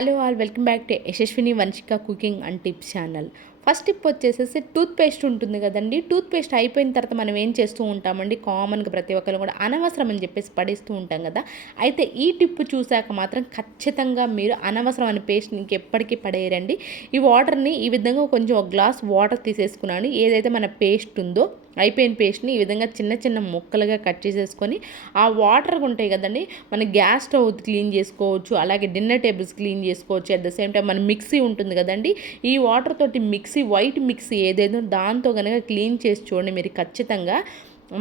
Hello all welcome back to Yashaswini Vamshika cooking and tips channel. First tip వచ్చేసేసి tooth paste ఉంటుంది కదండి. Tooth paste అయిపోయిన తర్వాత మనం ఏం చేస్తూ ఉంటామండి, కామన్గా ప్రతి ఒక్కరు కూడా అనవసరం అని చెప్పేసి పడేస్తూ ఉంటాం కదా. అయితే ఈ టిప్ చూశాక మాత్రం ఖచ్చితంగా మీరు అనవసరమైన పేస్ట్ని ఇంకెప్పటికీ పడేయరండి. ఈ వాటర్ని ఈ విధంగా కొంచెం ఒక గ్లాస్ వాటర్ తీసేసుకున్నాను. ఏదైతే మన పేస్ట్ ఉందో అయిపోయిన పేస్ట్ని ఈ విధంగా చిన్న చిన్న ముక్కలుగా కట్ చేసేసుకొని ఆ వాటర్ ఉంటాయి కదండి, మన గ్యాస్ స్టవ్ క్లీన్ చేసుకోవచ్చు, అలాగే డిన్నర్ టేబుల్స్ క్లీన్ చేసుకోవచ్చు. అట్ ద సేమ్ టైం మన మిక్సీ ఉంటుంది కదండి, ఈ వాటర్ తోటి మిక్సీ వైట్ మిక్సీ ఏదైతే దాంతో కనుక క్లీన్ చేసి చూడండి, మీరు ఖచ్చితంగా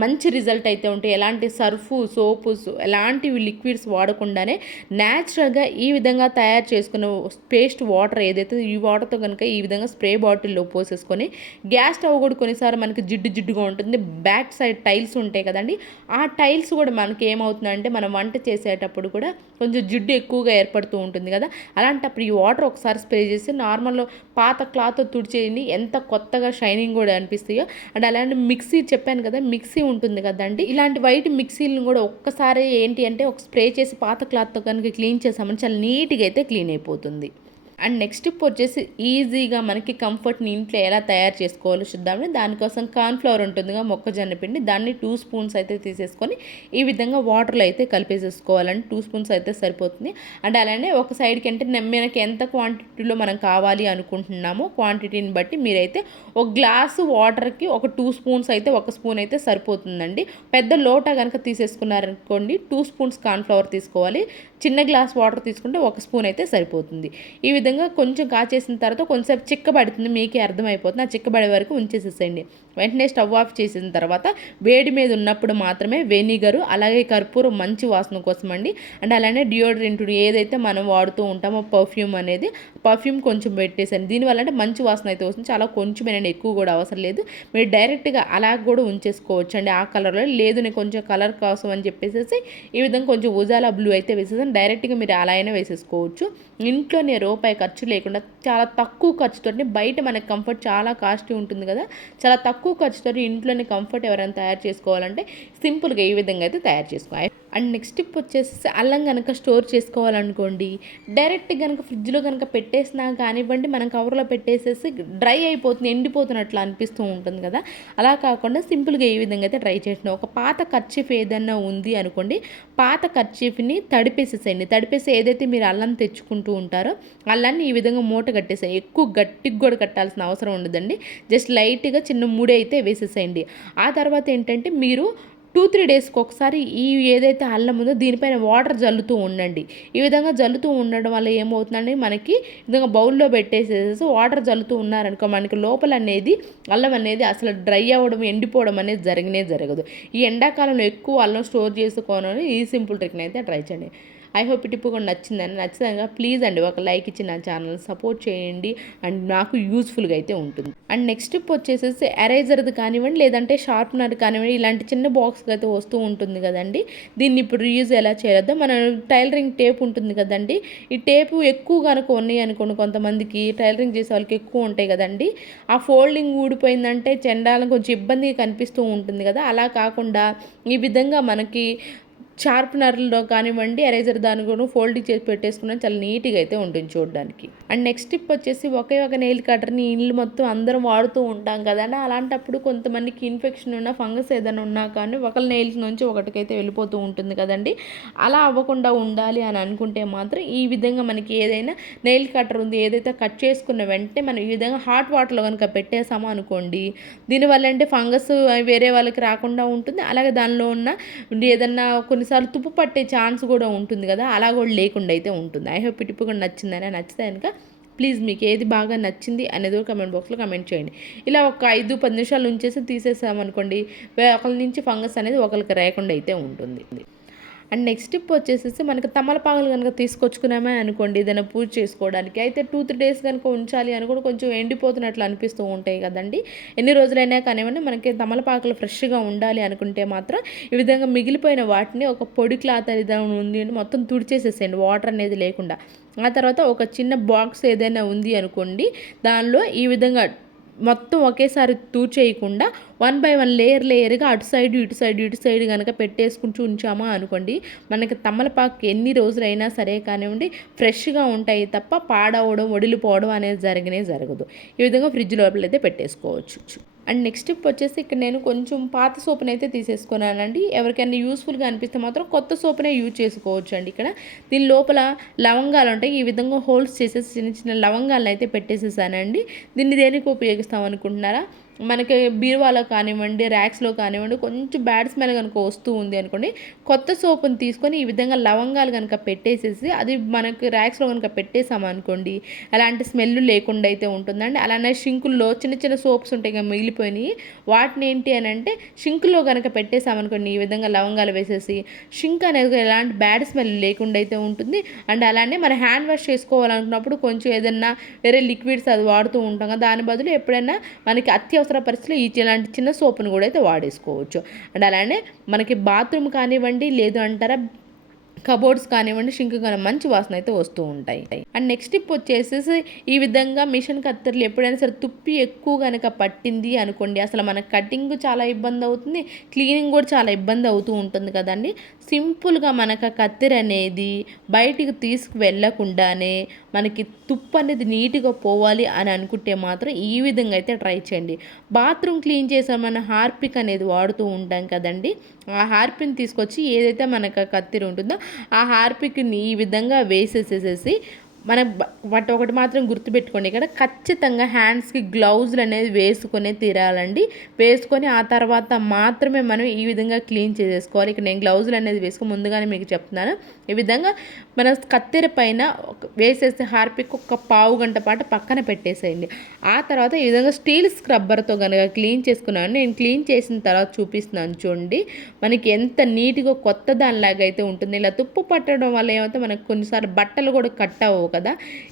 మంచి రిజల్ట్ అయితే ఉంటాయి. ఎలాంటి సర్ఫు సోపు ఎలాంటివి లిక్విడ్స్ వాడకుండానే న్యాచురల్గా ఈ విధంగా తయారు చేసుకున్న పేస్ట్ వాటర్ ఏదైతే ఈ వాటర్తో కనుక ఈ విధంగా స్ప్రే బాటిల్లో పోసేసుకొని గ్యాస్ స్టవ్ కూడా కొన్నిసార్లు మనకి జిడ్డుగా ఉంటుంది. బ్యాక్ సైడ్ టైల్స్ ఉంటాయి కదండి, ఆ టైల్స్ కూడా మనకి ఏమవుతుందంటే మనం వంట చేసేటప్పుడు కూడా కొంచెం జిడ్డు ఎక్కువగా ఏర్పడుతూ ఉంటుంది కదా. అలాంటప్పుడు ఈ వాటర్ ఒకసారి స్ప్రే చేసి నార్మల్ పాత క్లాత్ తుడిచేయండి, ఎంత కొత్తగా షైనింగ్ కూడా అనిపిస్తాయో. అండ్ అలాంటి మిక్సీ చెప్పాను కదా, మిక్సీ ఉంటుంది కదండి, ఇలాంటి వైట్ మిక్సీలను కూడా ఒక్కసారి ఏంటి అంటే ఒక స్ప్రే చేసి పాత క్లాత్తో కనుక క్లీన్ చేసామని చాలా నీట్గా అయితే క్లీన్ అయిపోతుంది. అండ్ నెక్స్ట్ టిప్ వచ్చేసి ఈజీగా మనకి కంఫర్ట్ని ఇంట్లో ఎలా తయారు చేసుకోవాలో చూద్దామని, దానికోసం కార్న్ఫ్లవర్ ఉంటుందిగా, మొక్కజొన్న పిండి, దాన్ని 2 స్పూన్స్ అయితే తీసేసుకొని ఈ విధంగా వాటర్లో అయితే కలిపేసేసుకోవాలండి. 2 స్పూన్స్ అయితే సరిపోతుంది. అండ్ అలానే ఒక సైడ్కి అంటే మనకి ఎంత క్వాంటిటీలో మనం కావాలి అనుకుంటున్నామో క్వాంటిటీని బట్టి మీరైతే ఒక గ్లాసు వాటర్కి ఒక 2 స్పూన్స్ అయితే ఒక స్పూన్ అయితే సరిపోతుందండి. పెద్ద లోటా కనుక తీసేసుకున్నారనుకోండి 2 స్పూన్స్ కార్న్ఫ్లవర్ తీసుకోవాలి. చిన్న గ్లాస్ వాటర్ తీసుకుంటే ఒక స్పూన్ అయితే సరిపోతుంది. ఈ విధంగా కొంచెం కాచేసిన తర్వాత కొంచెంసేపు చిక్కబడుతుంది, మీకే అర్థమైపోతుంది. ఆ చిక్కబడే వరకు ఉంచేసేసేయండి. వెంటనే స్టవ్ ఆఫ్ చేసిన తర్వాత వేడి మీద ఉన్నప్పుడు మాత్రమే వెనిగరు అలాగే కర్పూరం మంచి వాసన కోసం అండి. అండ్ అలానే డియోడ్రెంట్ ఏదైతే మనం వాడుతూ ఉంటామో పర్ఫ్యూమ్ కొంచెం పెట్టేసాను. దీనివల్ల అంటే మంచి వాసన అయితే వస్తుంది. చాలా కొంచెమేనండి, ఎక్కువ కూడా అవసరం లేదు. మీరు డైరెక్ట్గా అలా కూడా ఉంచేసుకోవచ్చు అండి ఆ కలర్లో. లేదు నేను కొంచెం కలర్ కోసం అని చెప్పేసి ఈ విధంగా కొంచెం ఉజాలా బ్లూ అయితే వేసేసాను. డైరెక్ట్గా మీరు అలా అయినా వేసేసుకోవచ్చు. ఇంట్లోనే రూపాయి ఖర్చు లేకుండా చాలా తక్కువ ఖర్చుతో, బయట మనకి కంఫర్ట్ చాలా కాస్ట్లీ ఉంటుంది కదా, చాలా తక్కువ ఖర్చుతో ఇంట్లోనే కంఫర్ట్ ఎవరైనా తయారు చేసుకోవాలంటే సింపుల్గా ఈ విధంగా అయితే తయారు చేసుకోవాలి. అండ్ నెక్స్ట్ టిప్ వచ్చేసి అల్లం కనుక స్టోర్ చేసుకోవాలనుకోండి, డైరెక్ట్ కనుక ఫ్రిడ్జ్లో కనుక పెట్టేసినా కానివ్వండి, మనం కవర్లో పెట్టేసేసి డ్రై అయిపోతుంది, ఎండిపోతున్నట్లు అనిపిస్తూ ఉంటుంది కదా. అలా కాకుండా సింపుల్గా ఈ విధంగా అయితే ట్రై చేసిన ఒక పాత కర్చీఫ్ ఏదన్నా ఉంది అనుకోండి, పాత కర్చీఫ్ని తడిపేసేసేయండి. తడిపేసి ఏదైతే మీరు అల్లం తెచ్చుకుంటూ ఉంటారో అల్లాన్ని ఈ విధంగా మూట కట్టేసేయండి. ఎక్కువ గట్టిగా కూడా కట్టాల్సిన అవసరం ఉండదండి, జస్ట్ లైట్గా చిన్న ముడి అయితే వేసేసేయండి. ఆ తర్వాత ఏంటంటే మీరు 2-3 డేస్కి ఒకసారి ఈ ఏదైతే అల్లం ఉందో దీనిపైన వాటర్ జల్లుతూ ఉండండి. ఈ విధంగా జల్లుతూ ఉండడం వల్ల ఏమవుతుందండి, మనకి ఈ విధంగా బౌల్లో పెట్టేసేసి వాటర్ జల్లుతూ ఉన్నారనుకో మనకి లోపల అనేది అల్లం అనేది అసలు డ్రై అవ్వడం ఎండిపోవడం అనేది జరగదు. ఈ ఎండాకాలంలో ఎక్కువ అల్లం స్టోర్ చేసుకోవాలని ఈ సింపుల్ ట్రిక్ని అయితే ట్రై చేయండి. ఐ హోప్ ఈ టిప్ కూడా నచ్చినంగా ప్లీజ్ అండి ఒక లైక్ ఇచ్చి నా ఛానల్ సపోర్ట్ చేయండి. అండ్ నాకు యూస్ఫుల్గా అయితే ఉంటుంది. అండ్ నెక్స్ట్ టిప్ వచ్చేసేసి ఎరేజర్ది కానివ్వండి, లేదంటే షార్ప్నర్ కానివ్వండి, ఇలాంటి చిన్న బాక్స్కి అయితే వస్తూ ఉంటుంది కదండి. దీన్ని ఇప్పుడు రీయూజ్ ఎలా చేయొద్దో, మన టైలరింగ్ టేప్ ఉంటుంది కదండి, ఈ టేపు ఎక్కువ కనుక ఉన్నాయి అనుకోండి, కొంతమందికి టైలరింగ్ చేసే వాళ్ళకి ఎక్కువ ఉంటాయి కదండి, ఆ ఫోల్డింగ్ ఊడిపోయిందంటే చెండాలం కొంచెం ఇబ్బందిగా కనిపిస్తూ ఉంటుంది కదా. అలా కాకుండా ఈ విధంగా మనకి షార్ప్నర్లో కానివ్వండి, ఎరేజర్ దాని కూడా ఫోల్డింగ్ చేసి పెట్టేసుకున్నా చాలా నీట్గా అయితే ఉంటుంది చూడడానికి. అండ్ నెక్స్ట్ టిప్ వచ్చేసి ఒకే ఒక నెయిల్ కట్టర్ని ఇల్లు మొత్తం అందరం వాడుతూ ఉంటాం కదండి. అలాంటప్పుడు కొంతమందికి ఇన్ఫెక్షన్ ఉన్న ఫంగస్ ఏదైనా ఉన్నా కానీ ఒకళ్ళ నెయిల్స్ నుంచి ఒకటికైతే వెళ్ళిపోతూ ఉంటుంది కదండి. అలా అవ్వకుండా ఉండాలి అని అనుకుంటే మాత్రం ఈ విధంగా మనకి ఏదైనా నెయిల్ కట్టర్ ఉంది, ఏదైతే కట్ చేసుకున్న వెంటనే మనం ఈ విధంగా హాట్ వాటర్లో కనుక పెట్టేసామో అనుకోండి, దీనివల్ల అంటే ఫంగస్ వేరే వాళ్ళకి రాకుండా ఉంటుంది. అలాగే దానిలో ఉన్న ఏదన్నా కొన్నిసార్లు తుప్పు పట్టే ఛాన్స్ కూడా ఉంటుంది కదా, అలా కూడా లేకుండా అయితే ఉంటుంది. ఐ హోప్ ఈ టిప్ కూడా నచ్చితే కనుక ప్లీజ్ మీకు ఏది బాగా నచ్చింది అనేది కమెంట్ బాక్స్లో కమెంట్ చేయండి. ఇలా ఒక 5-10 నిమిషాలు ఉంచేసి తీసేసామనుకోండి, ఒకరి నుంచి ఫంగస్ అనేది ఒకరికి రాకుండా అయితే ఉంటుంది. అండ్ నెక్స్ట్ టిప్ వచ్చేసేసి మనకి తమలపాకులు కనుక తీసుకొచ్చుకున్నామే అనుకోండి, ఏదైనా పూజ చేసుకోవడానికి అయితే 2-3 డేస్ కనుక ఉంచాలి అని కూడా కొంచెం ఎండిపోతున్నట్లు అనిపిస్తూ ఉంటాయి కదండి. ఎన్ని రోజులైనా కానివ్వండి, మనకి తమలపాకులు ఫ్రెష్గా ఉండాలి అనుకుంటే మాత్రం ఈ విధంగా మిగిలిపోయిన వాటిని ఒక పొడి క్లాత్ ఏదైనా ఉంది మొత్తం తుడిచేసేసేయండి, వాటర్ అనేది లేకుండా. ఆ తర్వాత ఒక చిన్న బాక్స్ ఏదైనా ఉంది అనుకోండి, దానిలో ఈ విధంగా మొత్తం ఒకేసారి తూచేయకుండా 1 బై 1 లేయర్గా అటు సైడ్ కనుక పెట్టేసుకుంటూ ఉంచామా అనుకోండి, మనకి తమలపాకు ఎన్ని రోజులైనా సరే కానివ్వండి ఫ్రెష్గా ఉంటాయి తప్ప పాడవడం వడిలిపోవడం అనేది జరగదు. ఈ విధంగా ఫ్రిడ్జ్ లోపల అయితే పెట్టేసుకోవచ్చు. అండ్ నెక్స్ట్ టిప్ వచ్చేసి ఇక్కడ నేను కొంచెం పాత సోప్ని అయితే తీసేసుకున్నానండి. ఎవరికైనా యూస్ఫుల్గా అనిపిస్తే మాత్రం కొత్త సోప్నే యూజ్ చేసుకోవచ్చు అండి. ఇక్కడ దీని లోపల లవంగాలు ఉంటాయి, ఈ విధంగా హోల్స్ చేసేసి చిన్న లవంగాలను అయితే పెట్టేసేసానండి. దీన్ని దేనికి ఉపయోగిస్తాం అనుకుంటున్నారా? మనకి బీరువాలో కానివ్వండి, ర్యాక్స్లో కానివ్వండి కొంచెం బ్యాడ్ స్మెల్ కనుక వస్తూ ఉంది అనుకోండి, కొత్త సోపుని తీసుకొని ఈ విధంగా లవంగాలు కనుక పెట్టేసేసి అది మనకి ర్యాక్స్లో కనుక పెట్టేసామనుకోండి అలాంటి స్మెల్ లేకుండా అయితే ఉంటుందండి. అలానే షింకుల్లో చిన్న సోప్స్ ఉంటాయి కదా మిగిలిపోయినాయి, వాటిని ఏంటి అని అంటే షింకుల్లో కనుక పెట్టేసామనుకోండి ఈ విధంగా లవంగాలు వేసేసి షింక్ అనేది ఎలాంటి బ్యాడ్ స్మెల్ లేకుండా అయితే ఉంటుంది. అండ్ అలానే మన హ్యాండ్ వాష్ చేసుకోవాలనుకున్నప్పుడు కొంచెం ఏదన్నా వేరే లిక్విడ్స్ అది వాడుతూ ఉంటాం కదా, దాని బదులు ఎప్పుడైనా మనకి అత్యవసర పరిస్థితుల్లో ఇలాంటి చిన్న సోపును కూడా అయితే వాడేసుకోవచ్చు. అండ్ అలానే మనకి బాత్రూమ్ కానివ్వండి, లేదు అంటారా కబోర్డ్స్ కానివ్వండి, షింక్ కానీ మంచి వాసన అయితే వస్తూ ఉంటాయి. అండ్ నెక్స్ట్ టిప్ వచ్చేసేసి ఈ విధంగా మిషన్ కత్తెరలు ఎప్పుడైనా సరే తుప్పి ఎక్కువ కనుక పట్టింది అనుకోండి, అసలు మన కటింగ్ చాలా ఇబ్బంది అవుతుంది, క్లీనింగ్ కూడా చాలా ఇబ్బంది అవుతూ ఉంటుంది కదండి. సింపుల్గా మనకు కత్తెర అనేది బయటికి తీసుకువెళ్ళకుండానే మనకి తుప్పు అనేది నీట్గా పోవాలి అని అనుకుంటే మాత్రం ఈ విధంగా అయితే ట్రై చేయండి. బాత్రూమ్ క్లీన్ చేసామన్న హార్పిక్ అనేది వాడుతూ ఉంటాం కదండి, ఆ హార్పిక్ని తీసుకొచ్చి ఏదైతే మనకు కత్తెర ఉంటుందో ఆ హార్పిక్ని ఈ విధంగా వేసేసేసి మన ఒకటి మాత్రం గుర్తుపెట్టుకోండి, ఇక్కడ ఖచ్చితంగా హ్యాండ్స్కి గ్లౌజులు అనేది వేసుకొని తీరాలండి. వేసుకొని ఆ తర్వాత మాత్రమే మనం ఈ విధంగా క్లీన్ చేసేసుకోవాలి. ఇక్కడ నేను గ్లౌజులు అనేది వేసుకొని ముందుగానే మీకు చెప్తున్నాను. ఈ విధంగా మన కత్తెర పైన వేసేసి హార్పిక్ ఒక పావు గంట పాటు పక్కన పెట్టేసేయండి. ఆ తర్వాత ఈ విధంగా స్టీల్ స్క్రబ్బర్తో కనుక క్లీన్ చేసుకున్నాను. నేను క్లీన్ చేసిన తర్వాత చూపిస్తున్నాను చూడండి, మనకి ఎంత నీట్గా కొత్త దానిలాగా అయితే ఉంటుంది. ఇలా తుప్పు పట్టడం వల్ల ఏమైతే మనకు కొన్నిసార్లు బట్టలు కూడా కట్ అవ్వవు కదా.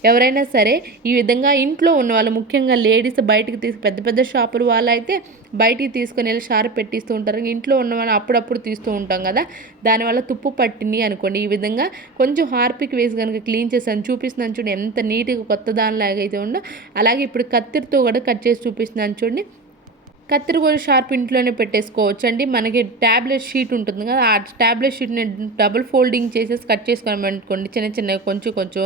ఎవరైనా సరే ఈ విధంగా ఇంట్లో ఉన్న వాళ్ళు, ముఖ్యంగా లేడీస్ బయటికి పెద్ద షాపులు వాళ్ళు అయితే బయటికి తీసుకొని వెళ్ళి షార్ప్ పెట్టిస్తూ ఉంటారు. ఇంట్లో ఉన్న వాళ్ళు అప్పుడప్పుడు తీస్తూ ఉంటాం కదా, దానివల్ల తుప్పు పట్టింది అనుకోండి, ఈ విధంగా కొంచెం హార్పిక్ వేసి కనుక క్లీన్ చేసాను చూపిస్తున్నాను చూడండి, ఎంత నీట్గా కొత్త దానిలాగా అయితే ఉందో. అలాగే ఇప్పుడు కత్తిరితో కూడా కట్ చేసి చూపిస్తున్నాను చూడండి. కత్తిరి కూడా షార్ప్ ఇంట్లోనే పెట్టేసుకోవచ్చు అండి. మనకి ట్యాబ్లెట్ షీట్ ఉంటుంది కదా, ఆ ట్యాబ్లెట్ షీట్ని డబుల్ ఫోల్డింగ్ చేసేసి కట్ చేసుకోమనుకోండి, చిన్న కొంచెం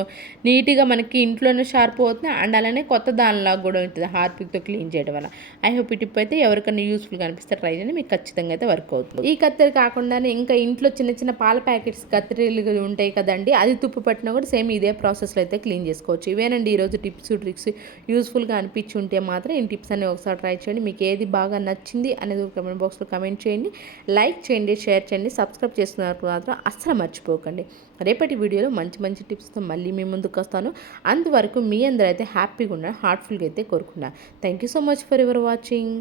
నీట్గా మనకి ఇంట్లోనే షార్ప్ అవుతుంది. అండ్ అలానే కొత్త దానిలాగా కూడా ఉంటుంది హార్పిక్తో క్లీన్ చేయడం వల్ల. ఐ హోప్ ఈ టిప్ అయితే ఎవరికైనా యూస్ఫుల్గా అనిపిస్తే ట్రై చేయండి, మీకు ఖచ్చితంగా అయితే వర్క్ అవుతుంది. ఈ కత్తెర కాకుండానే ఇంకా ఇంట్లో చిన్న పాల ప్యాకెట్స్ కత్తెరలు ఉంటాయి కదండి, అది తుప్పు పట్టినా కూడా సేమ్ ఇదే ప్రాసెస్లో అయితే క్లీన్ చేసుకోవచ్చు. ఇవేనండి ఈరోజు టిప్స్ ట్రిక్స్. యూస్ఫుల్గా అనిపించి ఉంటే మాత్రం ఈ టిప్స్ అన్ని ఒకసారి ట్రై చేయండి. మీకు ఏది బాగా నచ్చింది అనేది కమెంట్ బాక్స్లో కమెంట్ చేయండి, లైక్ చేయండి, షేర్ చేయండి, సబ్స్క్రైబ్ చేసుకున్నప్పుడు మాత్రం అస్సలు మర్చిపోకండి. రేపటి వీడియోలో మంచి టిప్స్తో మళ్ళీ మీ ముందుకు వస్తాను. అంతవరకు మీ అందరూ అయితే హ్యాపీగా ఉన్నారు, హార్ట్ఫుల్గా అయితే కోరుకున్నాను. Thank you so much for your watching.